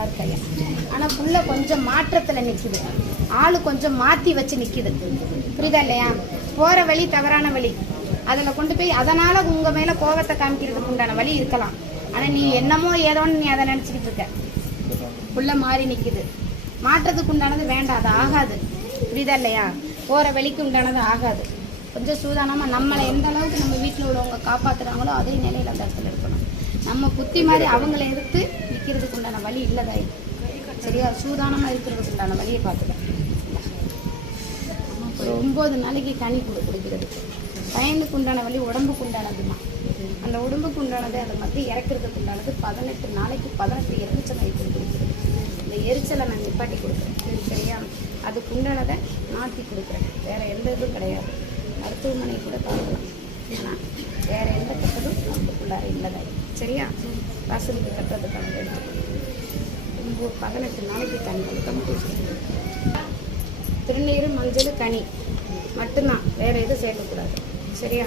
நல்லா இருக்கையா. ஆனால் புள்ள கொஞ்சம் மாற்றத்தில் நிற்குது, ஆள் கொஞ்சம் மாற்றி வச்சு நிற்குது. புரியுதா இல்லையா? போகிற வழி தவறான வழி, அதில் கொண்டு போய் அதனால் உங்கள் மேலே கோபத்தை காமிக்கிறதுக்கு உண்டான வழி இருக்கலாம். ஆனால் நீ என்னமோ ஏதோன்னு நீ அதை நினச்சிக்கிட்டு இருக்க. புள்ள மாறி நிற்குது, மாற்றத்துக்கு உண்டானது வேண்டாம், அது ஆகாது. புரியுதா இல்லையா? போகிற வழிக்கு உண்டானது ஆகாது. கொஞ்சம் சூதானமாக நம்மளை எந்த அளவுக்கு நம்ம வீட்டில் உள்ளவங்க காப்பாற்றுறாங்களோ அதே நிலையில் அந்த இடத்துல இருக்கணும். நம்ம புத்தி மாதிரி அவங்கள எடுத்து நிற்கிறதுக்கு உண்டான வழி இல்லைதாய். சரியா? சூதானமாக இருக்கிறதுக்கு உண்டான வழியை பார்த்துக்கலாம். ஒரு 9 நாளைக்கு கனி கொடுக்கிறது. பையனுக்கு உண்டான வழி உடம்புக்கு உண்டானதுமா. அந்த உடம்புக்கு உண்டானது அதை மத்தி இறக்கிறதுக்கு உண்டானது 18 நாளைக்கு 18 எரிச்சல் வைத்து கொடுக்குறது. இந்த எரிச்சலை நான் நிப்பாட்டி கொடுக்குறேன். சரியா? அதுக்கு உண்டானதை மாற்றி கொடுக்குறேன். வேறு எந்த இதுவும் கிடையாது. மருத்துவமனை கூட பார்க்கலாம், ஆனால் வேறு எந்த கட்டதும் நமக்குள்ளார இல்லைதாய். சரியா? வாசலுக்கு கட்டுறதுக்கான எடுத்துக்கணும். 18 நாளைக்கு கனி கொடுக்க. திருநீர், மஞ்சள், கனி மட்டும்தான், வேறு எதுவும் சேர்க்கக்கூடாது. சரியா?